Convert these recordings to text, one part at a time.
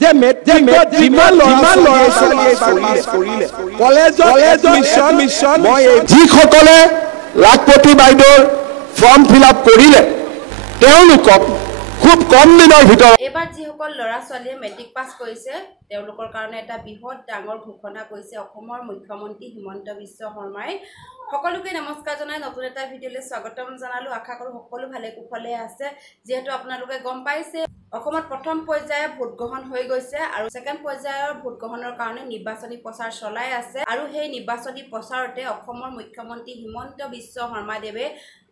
যে যিমান ল'ৰা-ছোৱালীয়ে পাছ কৰিলে কলেজত মিছন যিসকলে লাখপতি বাইদেউৰ ফৰ্ম ফিল আপ কৰিলে তেওঁলোকক খুব কম দিনৰ ভিতৰত এবাৰ যিসকল ল'ৰা-ছোৱালীয়ে মেট্ৰিক পাছ কৰিছে তেওঁলোকৰ কাৰণে এটা বৃহৎ ডাঙৰ ঘোষণা কৰিছে অসমৰ মুখ্যমন্ত্ৰী হিমন্ত বিশ্ব শৰ্মাই। সকলোকে নমস্কাৰ জনাই নতুন এটা ভিডিঅ'লৈ স্বাগতম জনালো। আশা কৰোঁ সকলো ভালে কুশলে আছে। যেহেতু আপোনালোকে গম পাইছে অসমত প্ৰথম পৰ্যায়ে ভোট গ্ৰহণ হৈ গৈছে আৰু ছেকেণ্ড পৰ্যায়ৰ ভোট গ্ৰহণৰ কাৰণে নিৰ্বাচনী প্ৰচাৰ চলাই আছে আৰু সেই নিৰ্বাচনী প্ৰচাৰতে অসমৰ মুখ্যমন্ত্ৰী হিমন্ত বিশ্ব শৰ্মাদেৱে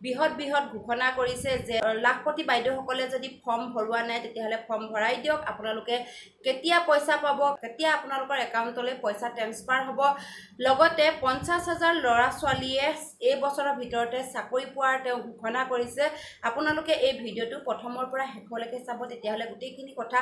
বৃহৎ ঘোষণা কৰিছে যে লাখপতি বাইদেউসকলে যদি ফৰ্ম ভৰোৱা নাই তেতিয়াহ'লে ফৰ্ম ভৰাই দিয়ক। আপোনালোকে কেতিয়া পইচা পাব, কেতিয়া আপোনালোকৰ একাউণ্টলৈ পইচা ট্ৰেন্সফাৰ হ'ব, লগতে 50,000 ল'ৰা-ছোৱালীয়ে এই বছৰৰ ভিতৰতে চাকৰি পোৱাৰ তেওঁ ঘোষণা কৰিছে। আপোনালোকে এই ভিডিঅ'টো প্ৰথমৰ পৰা শেষলৈকে চাব, তেতিয়াহ'লে গোটেইখিনি কথা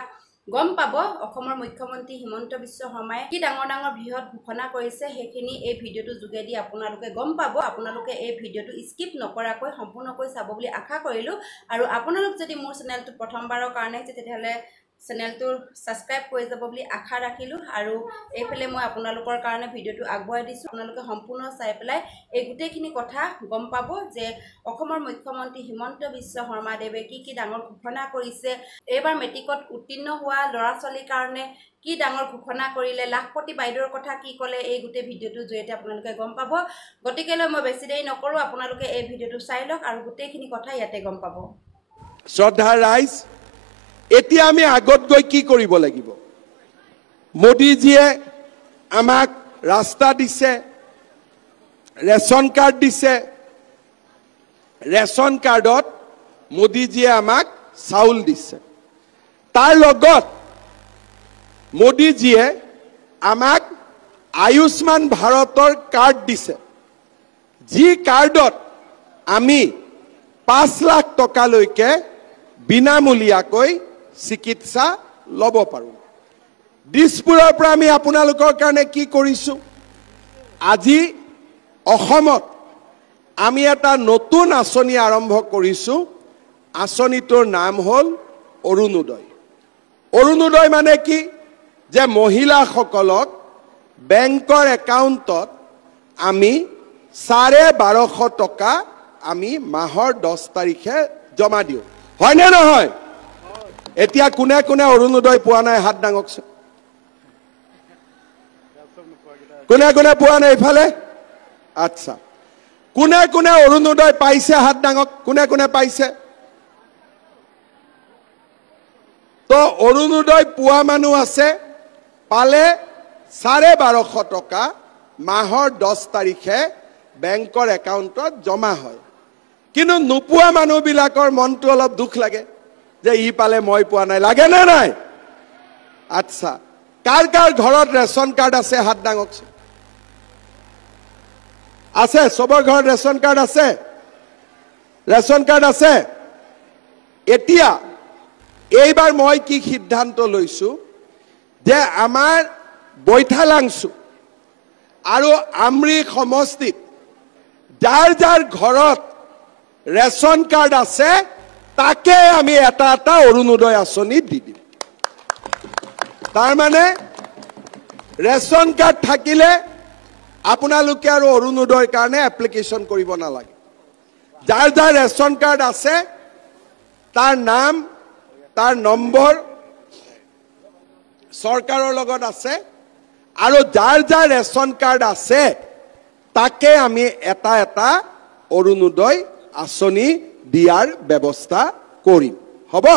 গম পাব অসমৰ মুখ্যমন্ত্ৰী হিমন্ত বিশ্ব শৰ্মাই কি ডাঙৰ বৃহৎ ঘোষণা কৰিছে। সেইখিনি এই ভিডিঅ'টোৰ যোগেদি আপোনালোকে গম পাব। আপোনালোকে এই ভিডিঅ'টো স্কিপ নকৰাকৈ সম্পূৰ্ণকৈ চাব বুলি আশা কৰিলোঁ। আৰু আপোনালোক যদি মোৰ চেনেলটো প্ৰথমবাৰৰ কাৰণে আহিছে তেতিয়াহ'লে চেনেলটো ছাবস্ক্ৰাইব কৰি যাব বুলি আশা ৰাখিলোঁ। আৰু এইফালে মই আপোনালোকৰ কাৰণে ভিডিঅ'টো আগবঢ়াই দিছোঁ। আপোনালোকে সম্পূৰ্ণ চাই পেলাই এই গোটেইখিনি কথা গম পাব যে অসমৰ মুখ্যমন্ত্ৰী হিমন্ত বিশ্ব শৰ্মাদেৱে কি ডাঙৰ ঘোষণা কৰিছে, এইবাৰ মেট্ৰিকত উত্তীৰ্ণ হোৱা ল'ৰা-ছোৱালীৰ কাৰণে কি ডাঙৰ ঘোষণা কৰিলে, লাখপতি বাইদেউৰ কথা কি ক'লে, এই গোটেই ভিডিঅ'টোৰ জৰিয়তে আপোনালোকে গম পাব। গতিকেলৈ মই বেছি দেৰি নকৰোঁ, আপোনালোকে এই ভিডিঅ'টো চাই লওক আৰু গোটেইখিনি কথা ইয়াতে গম পাব। শ্ৰদ্ধা ৰাইজ, এতিয়া আমি আগত গৈ কি কৰিব লাগিব? মোদীজীয়ে আমাক ৰাস্তা দিছে, ৰেচন কাৰ্ড দিছে। ৰেচন কাৰ্ডত মোদীজীয়ে আমাক চাউল দিছে। তাৰ লগত মোদীজীয়ে আমাক আয়ুষ্মান ভাৰতৰ কাৰ্ড দিছে, যি কাৰ্ডত আমি 5 লাখ টকালৈকে বিনামূলীয়াকৈ চিকিৎসা ল'ব পাৰোঁ। দিছপুৰৰ পৰা আমি আপোনালোকৰ কাৰণে কি কৰিছোঁ? আজি অসমত আমি এটা নতুন আঁচনি আৰম্ভ কৰিছোঁ। আঁচনিটোৰ নাম হ'ল অৰুণোদয়। অৰুণোদয় মানে কি? যে মহিলাসকলক বেংকৰ একাউণ্টত আমি 1250 টকা আমি মাহৰ 10 তাৰিখে জমা দিওঁ, হয়নে নহয়? এতিয়া কোনে কোনে অৰুণোদয় পোৱা নাই হাত দাঙকচোন। কোনে কোনে পোৱা নাই ইফালে? আচ্ছা, কোনে কোনে অৰুণোদয় পাইছে হাত দাঙক। কোনে কোনে পাইছে? তো অৰুণোদয় পোৱা মানুহ আছে, পালে 1250 টকা মাহৰ 10 তাৰিখে বেংকৰ একাউণ্টত জমা হয়। কিন্তু নোপোৱা মানুহবিলাকৰ মনটো অলপ দুখ লাগে যে ই পালে মই পোৱা নাই, লাগে নে নাই? আচ্ছা, কাৰ কাৰ ঘৰত ৰেচন কাৰ্ড আছে হাত দাঙকচোন। আছে? চবৰ ঘৰত ৰেচন কাৰ্ড আছে? ৰেচন কাৰ্ড আছে? এতিয়া এইবাৰ মই কি সিদ্ধান্ত লৈছোঁ যে আমাৰ বৈঠালাংচু আৰু আমৰি সমষ্টিত যাৰ যাৰ ঘৰত ৰেচন কাৰ্ড আছে তাকে আমি এটা অৰুণোদয় আঁচনি দি দিম। তাৰমানে ৰেচন কাৰ্ড থাকিলে আপোনালোকে আৰু অৰুণোদয়ৰ কাৰণে এপ্লিকেশ্যন কৰিব নালাগে। যাৰ যাৰ ৰেচন কাৰ্ড আছে তাৰ নাম, তাৰ নম্বৰ চৰকাৰৰ লগত আছে, আৰু যাৰ যাৰ ৰেচন কাৰ্ড আছে তাকে আমি এটা অৰুণোদয় আঁচনি দিয়াৰ ব্যৱস্থা কৰিম। হ'ব?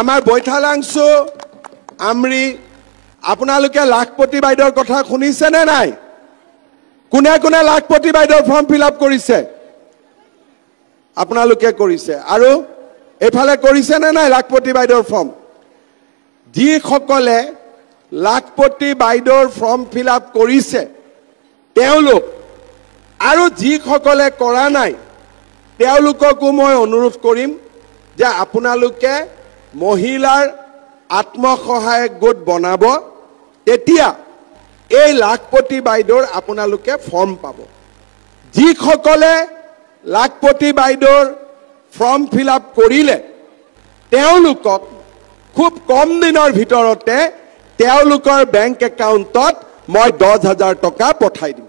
আমাৰ বৈঠালাংচু, আমৰি, আপোনালোকে লাখপতি বাইদেউৰ কথা শুনিছেনে নাই? কোনে কোনে লাখপতি বাইদেউৰ ফৰ্ম ফিল আপ কৰিছে? আপোনালোকে কৰিছে। আৰু এইফালে কৰিছেনে নাই লাখপতি বাইদেউৰ ফৰ্ম? যিসকলে লাখপতি বাইদেউৰ ফৰ্ম ফিল আপ কৰিছে তেওঁলোক, আৰু যিসকলে কৰা নাই তেওঁলোককো মই অনুৰোধ কৰিম যে আপোনালোকে মহিলাৰ আত্মসহায়ক গোট বনাব। তেতিয়া এই লাখপতি বাইদেউৰ আপোনালোকে ফৰ্ম পাব। যিসকলে লাখপতি বাইদেউৰ ফৰ্ম ফিল আপ কৰিলে তেওঁলোকক খুব কম দিনৰ ভিতৰতে তেওঁলোকৰ বেংক একাউণ্টত মই 10,000 টকা পঠাই দিম।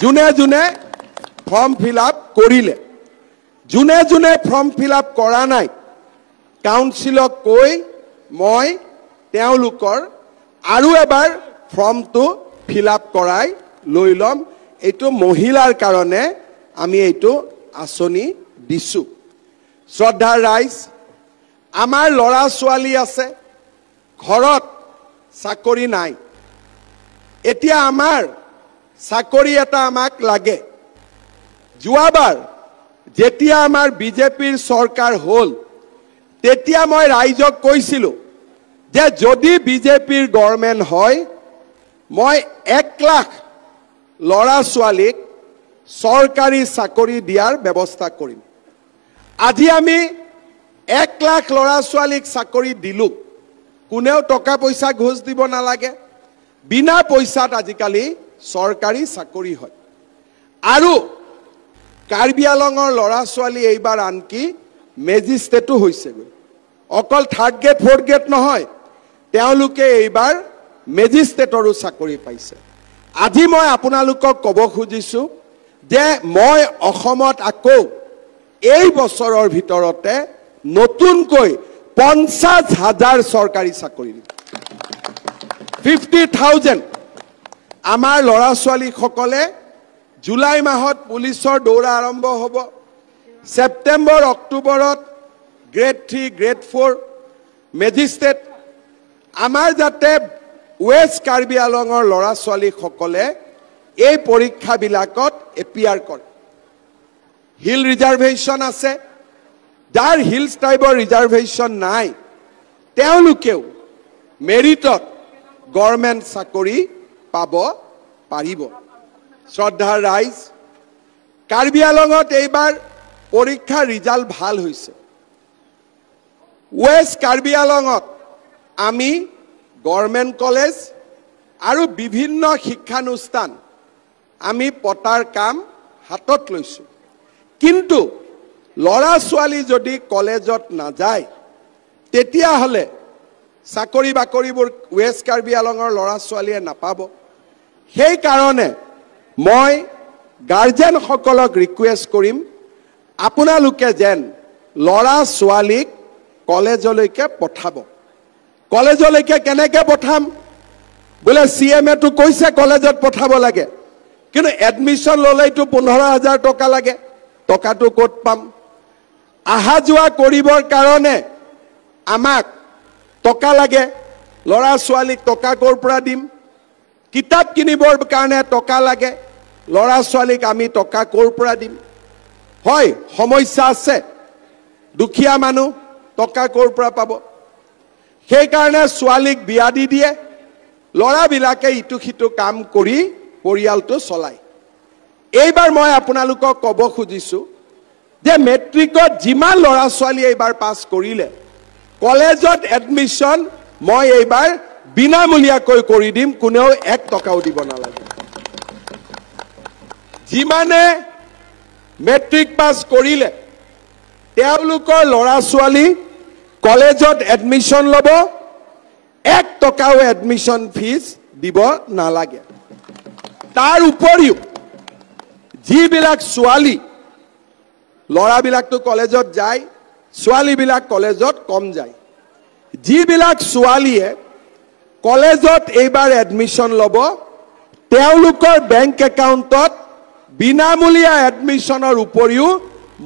যোনে যোনে ফৰ্ম ফিল আপ কৰিলে, যোনে যোনে ফৰ্ম ফিল আপ কৰা নাই, কাউন্সিলক কৈ মই তেওঁলোকৰ আৰু এবাৰ ফৰ্মটো ফিল আপ কৰাই লৈ ল'ম। এইটো মহিলাৰ কাৰণে আমি এইটো আঁচনি দিছোঁ। শ্ৰদ্ধাৰ ৰাইজ, আমাৰ ল'ৰা ছোৱালী আছে, ঘৰত চাকৰি নাই। এতিয়া আমাৰ চাকৰি এটা আমাক লাগে। যোৱাবাৰ যেতিয়া আমাৰ বিজেপিৰ চৰকাৰ হ'ল, তেতিয়া মই ৰাইজক কৈছিলোঁ যে যদি বিজেপিৰ গভৰ্ণমেণ্ট হয়, মই 1 লাখ ল'ৰা ছোৱালীক চৰকাৰী চাকৰি দিয়াৰ ব্যৱস্থা কৰিম। আজি আমি 1 লাখ ল'ৰা ছোৱালীক চাকৰি দিলোঁ। কোনেও টকা পইচা ঘোষ দিব নালাগে, বিনা পইচাত আজিকালি চৰকাৰী চাকৰি হয়। আৰু কাৰ্বি আলঙৰ ল'ৰা ছোৱালী এইবাৰ আনকি মেজিষ্ট্ৰেটো হৈছেগৈ। অকল 3rd গ্ৰেড 4th গ্ৰেড নহয়, তেওঁলোকে এইবাৰ মেজিষ্ট্ৰেটৰো চাকৰি পাইছে। আজি মই আপোনালোকক ক'ব খুজিছোঁ যে মই অসমত আকৌ এই বছৰৰ ভিতৰতে নতুনকৈ 50,000 চৰকাৰী চাকৰি দিম। 50,000 আমাৰ ল'ৰা ছোৱালীসকলে জুলাই মাহত পুলিচৰ দৌৰা আৰম্ভ হ'ব। ছেপ্টেম্বৰ অক্টোবৰত গ্ৰেড 3 গ্ৰেড 4 মেজিষ্ট্ৰেট। আমাৰ যাতে ৱেষ্ট কাৰ্বি আলঙৰ ল'ৰা ছোৱালীসকলে এই পৰীক্ষাবিলাকত এপিয়াৰ কৰে। হিল ৰিজাৰ্ভেশ্যন আছে, যাৰ হিলছ ট্ৰাইবৰ ৰিজাৰ্ভেশ্যন নাই, তেওঁলোকেও মেৰিটত গভৰ্ণমেণ্ট চাকৰি পাব পাৰিব। শ্ৰদ্ধাৰ ৰাইজ, কাৰ্বি আলঙত এইবাৰ পৰীক্ষাৰ ৰিজাল্ট ভাল হৈছে। ৱেষ্ট কাৰ্বি আলঙত আমি গভৰ্ণমেণ্ট কলেজ আৰু বিভিন্ন শিক্ষানুষ্ঠান আমি পতাৰ কাম হাতত লৈছোঁ। কিন্তু ল'ৰা ছোৱালী যদি কলেজত নাযায়, তেতিয়াহ'লে চাকৰি বাকৰিবোৰ ৱেষ্ট কাৰ্বি আলঙৰ ল'ৰা ছোৱালীয়ে নাপাব। সেইকাৰণে মই গাৰ্জেনসকলক ৰিকুৱেষ্ট কৰিম, আপোনালোকে যেন ল'ৰা ছোৱালীক কলেজলৈকে পঠাব। কলেজলৈকে কেনেকৈ পঠাম? বোলে CMAটো কৈছে কলেজত পঠাব লাগে, কিন্তু এডমিশ্যন ল'লেইতো 15,000 টকা লাগে। টকাটো ক'ত পাম? অহা যোৱা কৰিবৰ কাৰণে আমাক টকা লাগে। ল'ৰা ছোৱালীক টকা ক'ৰ পৰা দিম? কিতাপ কিনিবৰ কাৰণে টকা লাগে। ল'ৰা ছোৱালীক আমি টকা ক'ৰ পৰা দিম? হয়, সমস্যা আছে, দুখীয়া মানুহ, টকা ক'ৰ পৰা পাব? সেইকাৰণে ছোৱালীক বিয়া দি দিয়ে, ল'ৰাবিলাকে ইটো সিটো কাম কৰি পৰিয়ালটো চলায়। এইবাৰ মই আপোনালোকক ক'ব খুজিছোঁ যে মেট্ৰিকত যিমান ল'ৰা ছোৱালী এইবাৰ পাছ কৰিলে, কলেজত এডমিশ্যন মই এইবাৰ বিনামূলীয়াকৈ কৰি দিম, কোনেও 1 টকাও দিব নালাগে। যিমানে মেট্ৰিক পাছ কৰিলে তেওঁলোকৰ ল'ৰা ছোৱালী কলেজত এডমিশ্যন ল'ব, 1 টকাও এডমিশ্যন ফিজ দিব নালাগে। তাৰ উপৰিও যিবিলাক ছোৱালী, ল'ৰাবিলাকতো কলেজত যায়, ছোৱালীবিলাক কলেজত কম যায়। যিবিলাক ছোৱালীয়ে কলেজত এইবাৰ এডমিশ্যন ল'ব, তেওঁলোকৰ বেংক একাউণ্টত বিনামূলীয়া এডমিশ্যনৰ উপৰিও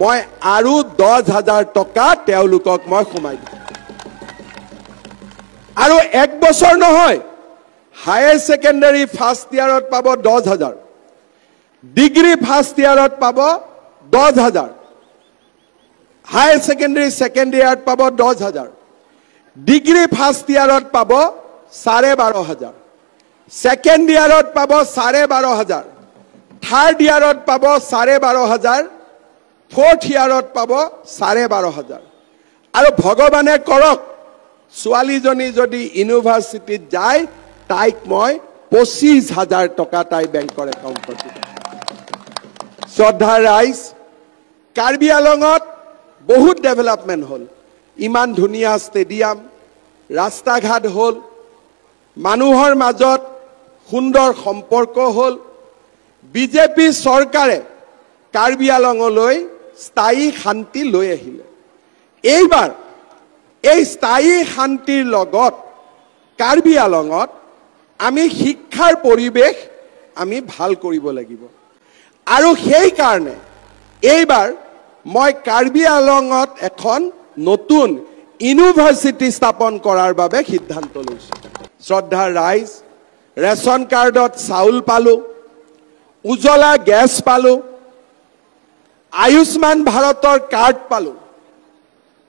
মই আৰু 10,000 টকা তেওঁলোকক মই সোমাই দিম। আৰু 1 বছৰ নহয়, হায়াৰ ছেকেণ্ডাৰী ফাৰ্ষ্ট ইয়াৰত পাব 10,000, ডিগ্ৰী ফাৰ্ষ্ট ইয়াৰত পাব 10,000, হায়াৰ ছেকেণ্ডাৰী ছেকেণ্ড ইয়াৰত পাব 10,000, ডিগ্ৰী ফাৰ্ষ্ট ইয়াৰত পাব 12,500, ছেকেণ্ড ইয়াৰত পাব 12,500, থাৰ্ড ইয়াৰত পাব 12,500, ফৰ্থ ইয়াৰত পাব 12,500। আৰু ভগৱানে কৰক, ছোৱালীজনী যদি ইউনিভাৰ্চিটিত যায়, তাইক মই 25,000 টকা তাই বেংকৰ একাউণ্টত দিম। শ্ৰদ্ধাৰ ৰাইজ, কাৰ্বি আলঙত বহুত ডেভেলপমেণ্ট হ'ল। ইমান ধুনীয়া ষ্টেডিয়াম, ৰাস্তা ঘাট হ'ল, মানুহৰ মাজত সুন্দৰ সম্পৰ্ক হ'ল। বিজেপি চৰকাৰে কাৰ্বি আংলঙলৈ স্থায়ী শান্তি লৈ আহিলে। এইবাৰ এই স্থায়ী শান্তিৰ লগত কাৰ্বি আংলঙত আমি শিক্ষাৰ পৰিৱেশ আমি ভাল কৰিব লাগিব। আৰু সেই কাৰণে এইবাৰ মই কাৰ্বি আংলঙত এখন নতুন ইউনিভাৰ্চিটি স্থাপন কৰাৰ বাবে সিদ্ধান্ত লৈছোঁ। শ্ৰদ্ধাৰ ৰাইজ, ৰেচন কাৰ্ডত চাউল পালোঁ, উজ্জ্বলা গেছ পালোঁ, আয়ুষ্মান ভাৰতৰ কাৰ্ড পালোঁ,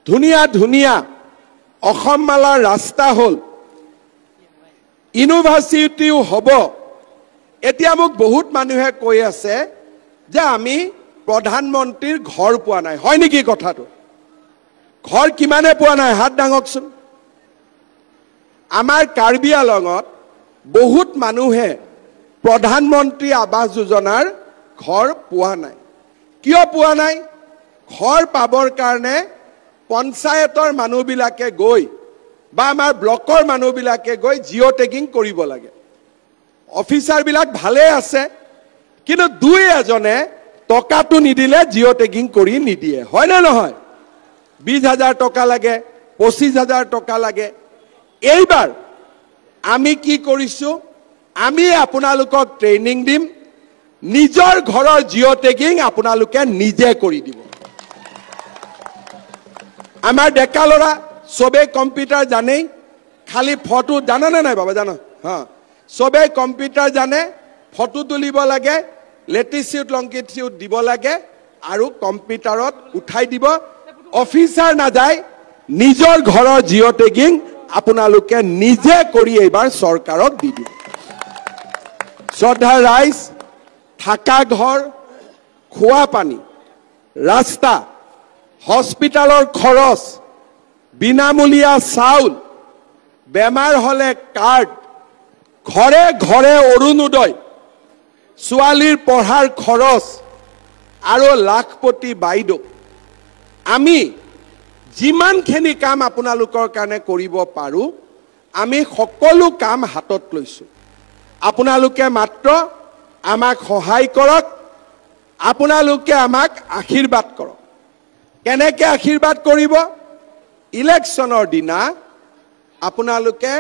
ধুনীয়া ধুনীয়া অসম মালাৰ ৰাস্তা হ'ল, ইউনিভাৰ্চিটিও হ'ব। এতিয়া মোক বহুত মানুহে কৈ আছে যে আমি প্ৰধানমন্ত্ৰীৰ ঘৰ পোৱা নাই। হয় নেকি কথাটো? ঘৰ কিমানে পোৱা নাই? হাত দাঙকচোন। আমাৰ কাৰ্বি আংলঙত বহুত মানুহে প্ৰধানমন্ত্ৰী আৱাস যোজনাৰ ঘৰ পোৱা নাই। কিয় পোৱা নাই? ঘৰ পাবৰ কাৰণে পঞ্চায়তৰ মানুহবিলাকে গৈ বা আমাৰ ব্লকৰ মানুহবিলাকে গৈ জিঅ' টেগিং কৰিব লাগে। অফিচাৰবিলাক ভালে আছে, কিন্তু দুই এজনে টকাটো নিদিলে জিঅ' টেগিং কৰি নিদিয়ে। হয়নে নহয়? 20,000 টকা লাগে, 25,000 টকা লাগে। এইবাৰ আমি কি কৰিছোঁ? আমি আপোনালোকক ট্ৰেইনিং দিম, নিজৰ ঘৰৰ জিঅ' টেগিং আপোনালোকে নিজে কৰি দিব। আমাৰ ডেকা ল'ৰা চবেই কম্পিউটাৰ জানেই, খালি ফটো জানানে নাই বাবা? জানো? হা, চবেই কম্পিউটাৰ জানে, ফটো তুলিব লাগে, লেটিচিউড লংকিটিউড দিব লাগে আৰু কম্পিউটাৰত উঠাই দিব। অফিচাৰ নাযায়, নিজৰ ঘৰৰ জিঅ' টেগিং আপোনালোকে নিজে কৰি এইবাৰ চৰকাৰক দি দিব। শ্ৰদ্ধাৰ ৰাইজ, থাকা ঘৰ, খোৱা পানী, ৰাস্তা, হস্পিটালৰ খৰচ, বিনামূলীয়া চাউল, বেমাৰ হ'লে কাৰ্ড, ঘৰে ঘৰে অৰুণোদয়, ছোৱালীৰ পঢ়াৰ খৰচ আৰু লাখপতি বাইদেউ, আমি যিমানখিনি কাম আপোনালোকৰ কাৰণে কৰিব পাৰোঁ, আমি সকলো কাম হাতত লৈছোঁ। আপোনালোকে মাত্ৰ আমাক সহায় কৰক, আপোনালোকে আমাক আশীৰ্বাদ কৰক। কেনেকৈ আশীৰ্বাদ কৰিব? ইলেকশ্যনৰ দিনা আপোনালোকে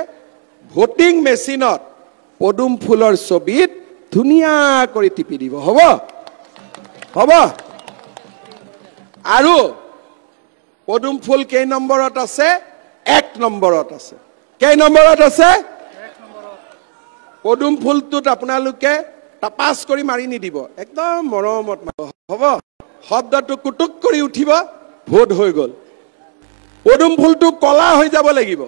ভোটিং মেচিনত পদুম ফুলৰ ছবিত ধুনীয়া কৰি টিপি দিব। হ'ব? হ'ব? আৰু পদুম ফুল কেই নম্বৰত আছে? 1 নম্বৰত আছে। কেই নম্বৰত আছে? পদুম ফুলটোত আপোনালোকে টাপাচ কৰি মাৰি নিদিব, একদম মৰমত মাৰিব। হ'ব? শব্দটো কুটুক কৰি উঠিব, ভোট হৈ গ'ল। পদুম ফুলটো কলা হৈ যাব লাগিব,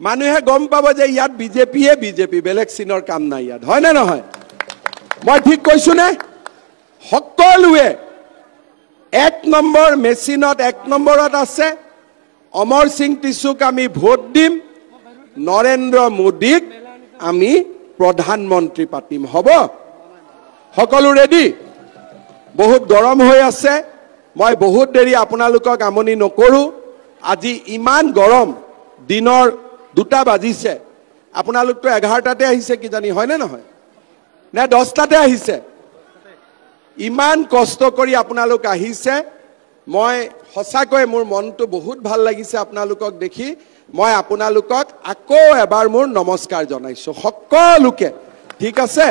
মানুহে গম পাব যে ইয়াত বিজেপিয়ে বিজেপি, বেলেগ চিনৰ কাম নাই ইয়াত। হয় নে নহয়? মই ঠিক কৈছো নে? সকলোৱে 1 নম্বৰ মেচিনত 1 নম্বৰত আছে। অমৰ সিং টিচুক আমি ভোট দিম, নৰেন্দ্ৰ মোদীক আমি প্ৰধানমন্ত্ৰী পাতিম। হ'ব? সকলো ৰেডি? বহুত গৰম হৈ আছে, মই বহুত দেৰি আপোনালোকক আমনি নকৰোঁ। আজি ইমান গৰম, দিনৰ 2টা বাজিছে, আপোনালোকতো 11টাতে আহিছে কিজানি, হয়নে নহয়? নে 10টাতে আহিছে? ইমান কষ্ট কৰি আপোনালোক আহিছে, মই সঁচাকৈ মোৰ মনটো বহুত ভাল লাগিছে আপোনালোকক দেখি। মই আপোনালোকক আকৌ এবাৰ মোৰ নমস্কাৰ জনাইছোঁ সকলোকে। ঠিক আছে?